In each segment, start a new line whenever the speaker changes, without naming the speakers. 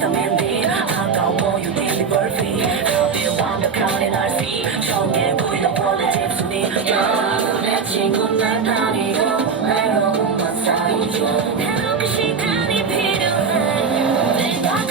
I got 아까워 you deliver fee 하필 완벽한 NRC 정해 the politics 니 girl 내 친구 날 다니고 외로움만 쌓이죠
해놓고 시간이 필요해 내가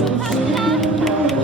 如 此